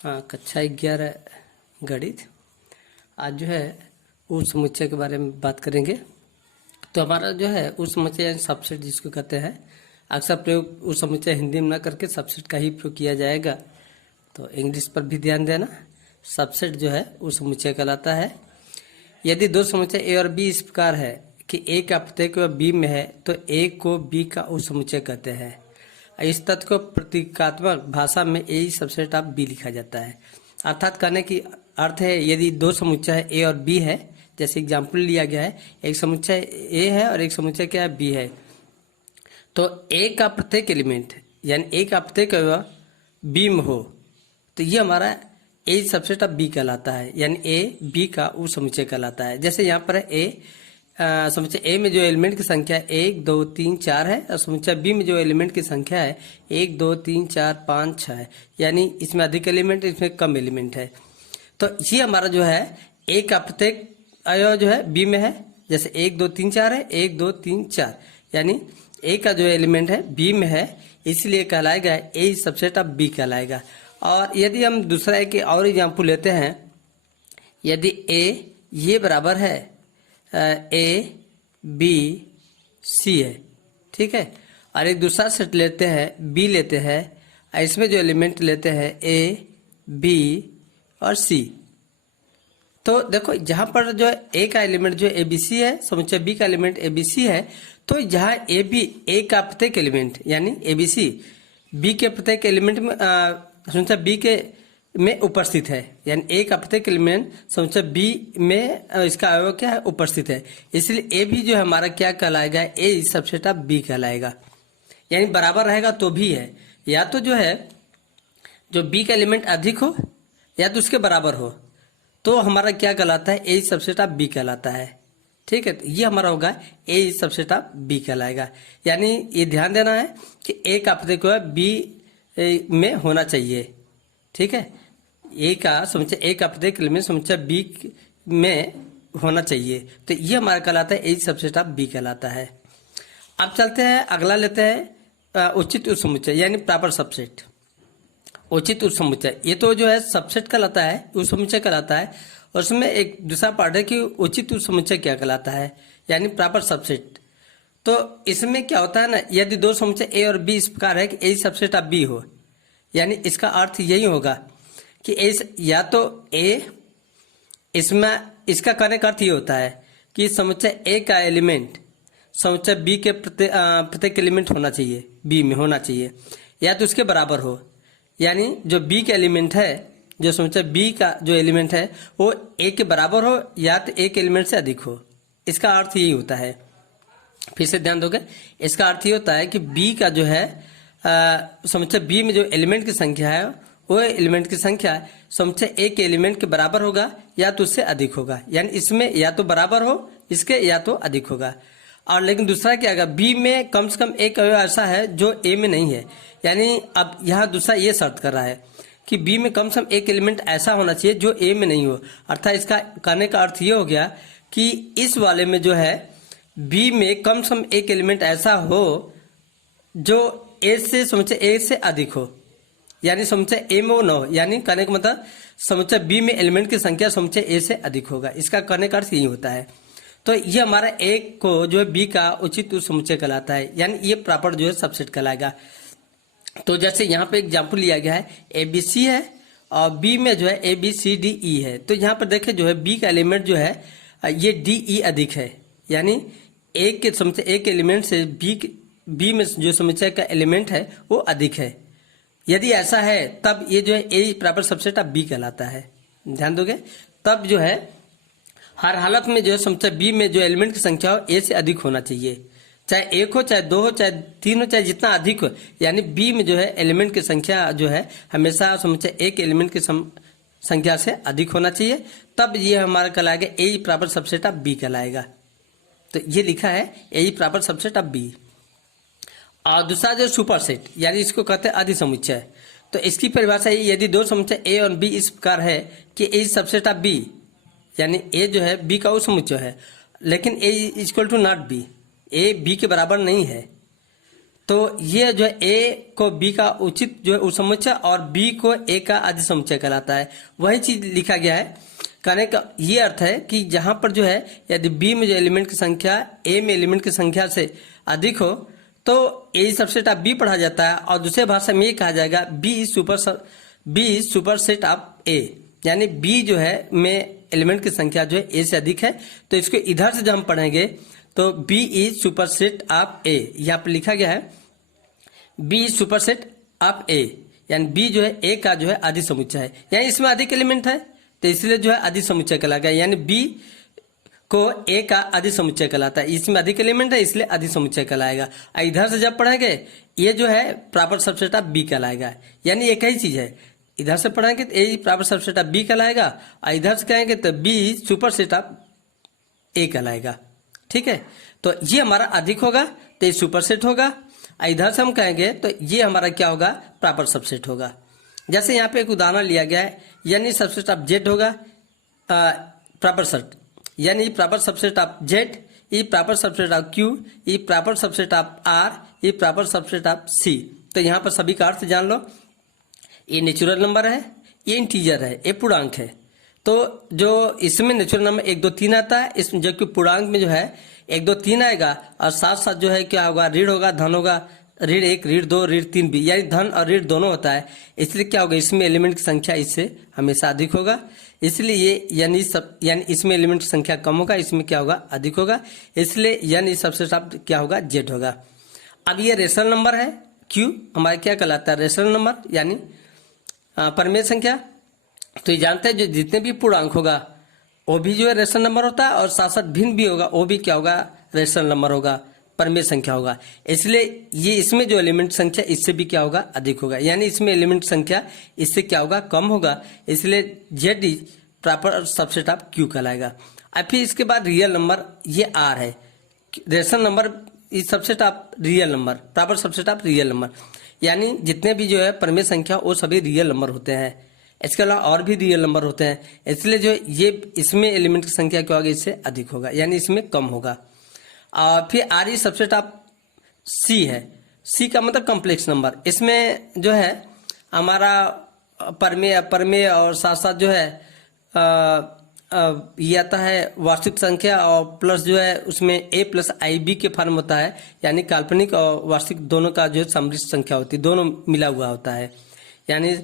हाँ, कक्षा 11 गणित। आज जो है उस समुच्चय के बारे में बात करेंगे। तो हमारा जो है उस समुच्चय यानी सबसेट जिसको कहते हैं, अक्सर प्रयोग उस समुच्चय हिंदी में ना करके सबसेट का ही प्रयोग किया जाएगा। तो इंग्लिश पर भी ध्यान देना। सबसेट जो है उस समुच्चय कहलाता है। यदि दो समुच्चय ए और बी इस प्रकार है कि ए का प्रत्येक बी में है, तो ए को बी का उप समुच्चय कहते हैं। इस तथ्य को प्रतीकात्मक भाषा में ए सबसेट ऑफ बी लिखा जाता है। अर्थात कहने की अर्थ है, यदि दो समुच्चय ए और बी है, जैसे एग्जाम्पल लिया गया है, एक समुच्चय ए है और एक समुच्चय क्या है, बी है, तो ए का प्रत्येक एलिमेंट यानी ए का प्रत्येक बी में हो, तो ये हमारा ए सबसेट ऑफ बी कहलाता है, यानी ए बी का उप समुच्चय कहलाता है। जैसे यहाँ पर ए समुच्चय ए में जो एलिमेंट की संख्या 1 2 3 4 है और समुच्चय बी में जो एलिमेंट की संख्या है 1 2 3 4 5 6 है, यानी इसमें अधिक एलिमेंट इसमें कम एलिमेंट है। तो ये हमारा जो है ए का प्रत्येक अवयव जो है बी में है। जैसे 1 2 3 4 है, 1 2 3 4, यानी ए का जो एलिमेंट है बी में है, इसलिए कहलाएगा ए सबसेट ऑफ बी कहलाएगा। और यदि हम दूसरा एक और एग्जाम्पल लेते हैं, यदि ए ये बराबर है ए बी सी है, ठीक है, और एक दूसरा सेट लेते हैं बी लेते हैं, इसमें जो एलिमेंट लेते हैं ए बी और सी, तो देखो जहां पर जो ए का एलिमेंट जो ए बी सी है, समुच्चय बी का एलिमेंट ए बी सी है, तो जहां ए बी ए का प्रत्येक एलिमेंट यानी ए बी सी बी के प्रत्येक एलिमेंट में समुच्चय बी के में उपस्थित है, यानी ए का प्रत्येक एलिमेंट समुच्चय बी में इसका अवयव क्या है, उपस्थित है, इसलिए ए भी जो है हमारा क्या कहलाएगा, ए सबसेट ऑफ बी कहलाएगा। यानी बराबर रहेगा तो भी है, या तो जो है जो बी का एलिमेंट अधिक हो या तो उसके बराबर हो, तो हमारा क्या कहलाता है, ए सबसेट ऑफ बी कहलाता है। ठीक है, तो ये हमारा होगा ए सबसेट ऑफ बी कहलाएगा। यानी ये ध्यान देना है कि ए का प्रत्येक बी में होना चाहिए। ठीक है, ए का समुच्चय ए का प्रत्येक एलिमेंट समुच्चय बी में होना चाहिए, तो ये हमारा कहलाता है ए सबसेट ऑफ बी कहलाता है। अब चलते हैं, अगला लेते हैं उचित उप समुच्चय यानी प्रॉपर सबसेट। उचित उप समुच्चय ये तो जो है सबसेट कहलाता है, उप समुच्चय कहलाता है, और उसमें एक दूसरा पार्ट है कि उचित उप समुच्चय क्या कहलाता है, यानी प्रॉपर सबसेट। तो इसमें क्या होता है ना, यदि दो समुच्चय ए और बी इस प्रकार है कि ए सबसेट ऑफ बी हो, यानी इसका अर्थ यही होगा कि या तो ए इसमें इसका कहने का अर्थ ये होता है कि समुच्चय ए का एलिमेंट समुच्चय बी के प्रत्येक एलिमेंट होना चाहिए, बी में होना चाहिए, या तो उसके बराबर हो, यानी जो बी का एलिमेंट है, जो समुच्चय बी का जो एलिमेंट है वो ए के बराबर हो या तो ए के एलिमेंट से अधिक हो। इसका अर्थ यही होता है। फिर से ध्यान दोगे, इसका अर्थ ये होता है कि बी का जो है समुच्चय बी में जो एलिमेंट की संख्या है वो एलिमेंट की संख्या समुच्चय ए के एलिमेंट के बराबर होगा या तो उससे अधिक होगा, यानी इसमें या तो बराबर हो इसके या तो अधिक होगा। और लेकिन दूसरा क्या होगा, बी में कम से कम एक अवयव ऐसा है जो ए में नहीं है, यानी अब यहाँ दूसरा ये शर्त कर रहा है कि बी में कम से कम एक एलिमेंट ऐसा होना चाहिए जो ए में नहीं हो। अर्थात इसका कहने का अर्थ ये हो गया कि इस वाले में जो है बी में कम से कम एक एलिमेंट ऐसा हो जो ए से समुच्चय ए से अधिक हो, यानी समुच्चय ए में वो न हो, यानी कहने का मतलब समुच्चय बी में एलिमेंट की संख्या समुच्चय ए से अधिक होगा। इसका कहने का अर्थ यही होता है। तो ये हमारा ए को जो है बी का उचित उप समुच्चय कहलाता है, यानी ये प्रॉपर जो है सबसेट कहलाएगा। तो जैसे यहाँ पे एग्जाम्पल लिया गया है, ए बी सी है और बी में जो है A B C D E है, तो यहाँ पर देखें जो है बी का एलिमेंट जो है ये डी ई अधिक है, यानी ए के समुच्चय ए के एलिमेंट से बी में जो समुच्चय का एलिमेंट है वो अधिक है। यदि ऐसा है तब ये जो है ए प्रॉपर सबसेट ऑफ बी कहलाता है। ध्यान दोगे, तब जो है हर हालत में जो है समुच्चय बी में जो एलिमेंट की संख्या हो ए से अधिक होना चाहिए, चाहे एक हो चाहे दो हो चाहे तीन हो चाहे जितना अधिक हो, यानी बी में जो है एलिमेंट की संख्या जो है हमेशा समुच्चय ए के एलिमेंट की संख्या से अधिक होना चाहिए, तब ये हमारा कहलाएगा ए प्रॉपर सबसेट ऑफ बी कहलाएगा। तो ये लिखा है ए प्रॉपर सबसेट ऑफ बी। और दूसरा जो सुपर सेट यानी इसको कहते हैं अधिसमुच्चय, तो इसकी परिभाषा ये, यदि दो समुच्चय ए और बी इस प्रकार है कि ए सबसेट ऑफ बी, यानी ए जो है बी का उप समुच्चय है, लेकिन A equal to not B, A B के बराबर नहीं है, तो ये जो है ए को बी का उचित जो है उपसमुच्चय और बी को ए का अधि समुच्चय कहलाता है। वही चीज लिखा गया है। कहने का ये अर्थ है कि जहां पर जो है यदि बी में जो एलिमेंट की संख्या ए में एलिमेंट की संख्या से अधिक हो तो ए सबसेट ऑफ बी पढ़ा जाता है, और दूसरे भाषा में ये कहा जाएगा बी इज सुपरसेट ऑफ ए, यानी बी जो है में एलिमेंट की संख्या जो है ए से अधिक है। तो इसको इधर से जब हम पढ़ेंगे तो बी इज सुपरसेट ऑफ ए, यहाँ पर लिखा गया है बी इज सुपरसेट ऑफ ए, यानी बी जो है ए का जो है अधि समुच्चय है, यानी इसमें अधिक एलिमेंट है तो इसलिए जो है अधि समुच्चय कहलाएगा, यानी बी को ए का अधि समुच्चय कहलाता है। इसमें अधिक एलिमेंट है इसलिए अधि समुच्चय कहलाएगा। इधर से जब पढ़ेंगे ये जो है प्रॉपर सबसेट ऑफ बी कहलाएगा, यानी एक ही चीज है। इधर से पढ़ेंगे तो ए प्रॉपर सबसेट ऑफ बी कहलाएगा, और इधर से कहेंगे तो बी सुपरसेट ऑफ ए कहलाएगा। ठीक है, तो ये हमारा अधिक होगा तो ये सुपरसेट होगा, इधर से हम कहेंगे तो ये हमारा क्या होगा, प्रॉपर सबसेट होगा। जैसे यहाँ पे एक उदाहरण लिया गया है, यानी सबसेट ऑफ जेड होगा प्रॉपर सेट, यानी proper subset of Z, is proper subset of Q, is proper subset of R, is proper subset of C. तो यहाँ पर सभी का अर्थ जान लो। ये नेचुरल नंबर है, ये इंटीजर है, ये पूर्णांक है। तो जो इसमें नेचुरल नंबर 1 2 3 आता है, इसमें जो कि पूर्णांक में जो है 1 2 3 आएगा, और साथ साथ जो है क्या होगा, ऋण होगा, धन होगा, ऋण 1 ऋण 2 ऋण 3 भी, यानी धन और ऋण दोनों होता है। इसलिए क्या होगा, इसमें एलिमेंट की संख्या इससे हमेशा अधिक होगा, इसलिए ये यानी इसमें एलिमेंट की संख्या कम होगा, इसमें क्या होगा, अधिक होगा, इसलिए यानी सबसेट ऑफ क्या होगा, जेड होगा। अब ये रेशनल नंबर है, क्यू हमारा क्या कहलाता है, रेशनल नंबर यानी परिमेय संख्या। तो ये जानते हैं जो जितने भी पूर्णांक होगा वो भी जो है रेशनल नंबर होता है, और साथ साथ भिन्न भी होगा वो भी क्या होगा, रेशनल नंबर होगा, परिमेय संख्या होगा। इसलिए ये इसमें जो एलिमेंट संख्या इससे भी क्या होगा, अधिक होगा, यानी इसमें एलिमेंट संख्या इससे क्या होगा, कम होगा, इसलिए Z is proper subset of Q कहलाएगा। अब फिर इसके बाद रियल नंबर, ये आर है, rational number is subset of real number, proper subset of real number, यानी जितने भी जो है परिमेय संख्या वो सभी रियल नंबर होते हैं। इसके अलावा और भी रियल नंबर होते हैं, इसलिए जो ये इसमें एलिमेंट की संख्या क्या होगी, इससे अधिक होगा, यानी इसमें कम होगा। और फिर आर ई सबसेट ऑफ सी है, सी का मतलब कॉम्प्लेक्स नंबर। इसमें जो है हमारा परमेय और साथ साथ जो है ये आता है वास्तविक संख्या, और प्लस जो है उसमें ए प्लस आई बी के फॉर्म होता है, यानी काल्पनिक और वास्तविक दोनों का जो सम्मिश्र संख्या होती है, दोनों मिला हुआ होता है, यानी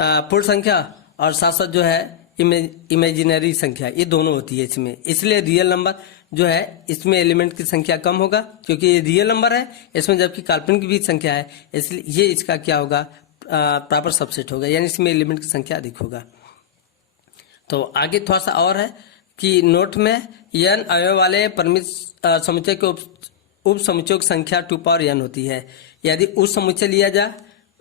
पूर्ण संख्या और साथ साथ जो है इमेजिनरी संख्या, ये दोनों होती है इसमें। इसलिए रियल नंबर जो है इसमें एलिमेंट की संख्या कम होगा क्योंकि ये रियल नंबर है, इसमें जबकि काल्पनिक भी संख्या है, इसलिए ये इसका क्या होगा, प्रॉपर सबसेट होगा, यानी इसमें एलिमेंट की संख्या अधिक होगा। तो आगे थोड़ा सा और है कि नोट में n अवयव वाले परिमित समुच्चय के उप समुच्चयों की संख्या 2 पावर n होती है। यदि उस समुच्चय लिया जाए,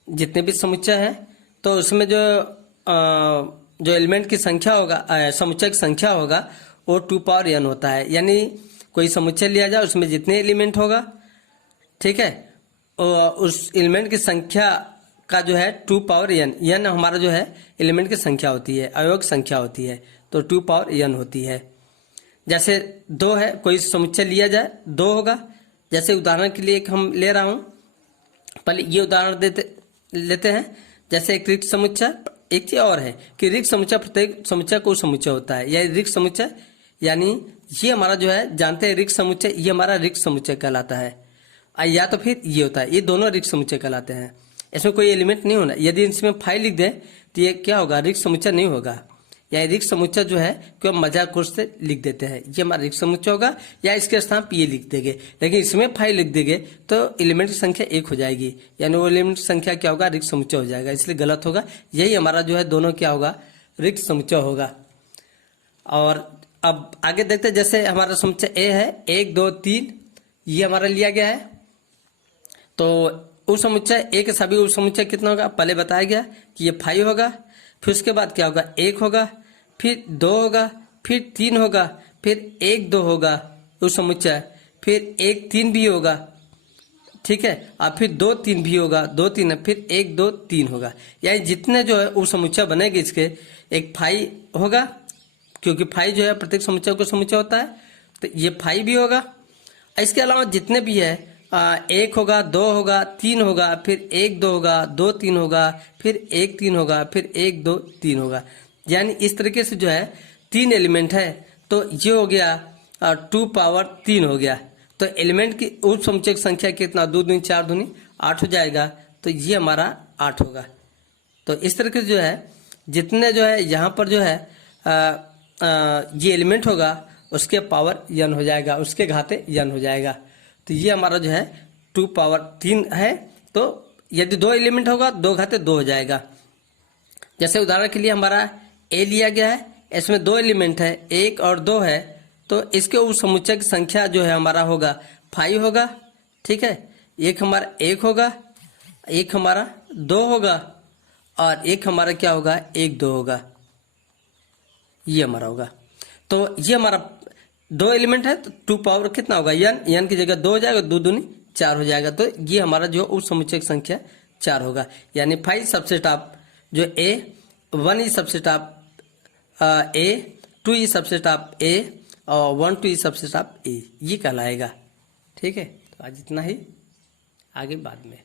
जितने भी समुच्चय हैं, तो उसमें जो एलिमेंट की संख्या होगा, समुच्चय की संख्या होगा वो 2 पावर n होता है। यानी कोई समुच्चय लिया जाए उसमें जितने एलिमेंट होगा, ठीक है, उस एलिमेंट की संख्या का जो है 2 पावर n हमारा जो है एलिमेंट की संख्या होती है, अवयव की संख्या होती है, तो 2 पावर n होती है। जैसे 2 है, कोई समुच्चय लिया जाए 2 होगा। जैसे उदाहरण के लिए एक हम ले रहा हूं, पहले ये उदाहरण लेते हैं। जैसे एक रिक्त समुच्चय, एक चीज और है कि रिक्त समुच्चय प्रत्येक समुच्चय को समुच्चय होता है, या रिक्त समुच्चय, यानी ये हमारा जो है जानते हैं रिक्त समुच्चय, ये हमारा रिक्त समुच्चय कहलाता है, या तो फिर ये होता है, ये दोनों रिक्त समुच्चय कहलाते हैं। इसमें कोई एलिमेंट नहीं होना, यदि इसमें 5 लिख दें तो ये क्या होगा, रिक्त समुच्चय नहीं होगा, या रिक्त समुच्चय जो है क्यों मजाक कोर्स से लिख देते हैं, ये हमारा रिक्त समुच्चय होगा, या इसके स्थान पर ये लिख देंगे। लेकिन इसमें 5 लिख देंगे तो एलिमेंट की संख्या 1 हो जाएगी, यानी वो एलिमेंट की संख्या क्या होगा, रिक्त समुच्चय हो जाएगा, इसलिए गलत होगा। यही हमारा जो है दोनों क्या होगा, रिक्त समुच्चय होगा। और अब आगे देखते हैं, जैसे हमारा समुच्चय ए है, 1 2 3 ये हमारा लिया गया है। तो उप समुच्चय ए के सभी उप समुच्चय कितना होगा, पहले बताया गया कि ये 5 होगा, फिर उसके बाद क्या होगा, 1 होगा, फिर 2 होगा, फिर 3 होगा, फिर 1 2 होगा उप समुच्चय, फिर 1 3 भी होगा, ठीक है, और फिर 2 3 भी होगा, 2 3 है, फिर 1 2 3 होगा। यानी जितने जो है उप समुच्चय बनेंगे इसके, एक 5 होगा क्योंकि 5 जो है प्रत्येक समुच्चय को समुच्चय होता है, तो ये 5 भी होगा। इसके अलावा जितने भी है एक होगा, दो होगा, तीन होगा, फिर एक दो होगा, दो तीन होगा, फिर एक तीन होगा, फिर एक दो तीन होगा। यानी इस तरीके से जो है तीन एलिमेंट है, तो ये हो गया 2 पावर 3 हो गया। तो एलिमेंट की उप समुच्चयक संख्या कितना, 2 दूनी 4 दूनी 8 हो जाएगा, तो ये हमारा 8 होगा। तो इस तरीके से जो है जितने जो है यहाँ पर जो है ये एलिमेंट होगा उसके पावर n हो जाएगा, उसके घाते n हो जाएगा। तो ये हमारा जो है 2 पावर 3 है। तो यदि दो एलिमेंट होगा 2 घाते 2 हो जाएगा। जैसे उदाहरण के लिए हमारा a लिया गया है, इसमें दो एलिमेंट है, 1 और 2 है, तो इसके उप समुच्चय की संख्या जो है हमारा होगा 5 होगा। ठीक है, एक हमारा 1 होगा, एक हमारा 2 होगा, और एक हमारा क्या होगा, 1 2 होगा, ये हमारा होगा। तो ये हमारा दो एलिमेंट है, तो 2 पावर कितना होगा, n की जगह 2 हो जाएगा, 2 दूनी 4 हो जाएगा। तो ये हमारा जो उप समुच्चय की संख्या 4 होगा। यानी 5 सबसेट ऑफ जो a, 1 is subset of a, 2 is subset of a, और 1 2 इज सबसेट ऑफ a, ये कहलाएगा। ठीक है, तो आज इतना ही, आगे बाद में।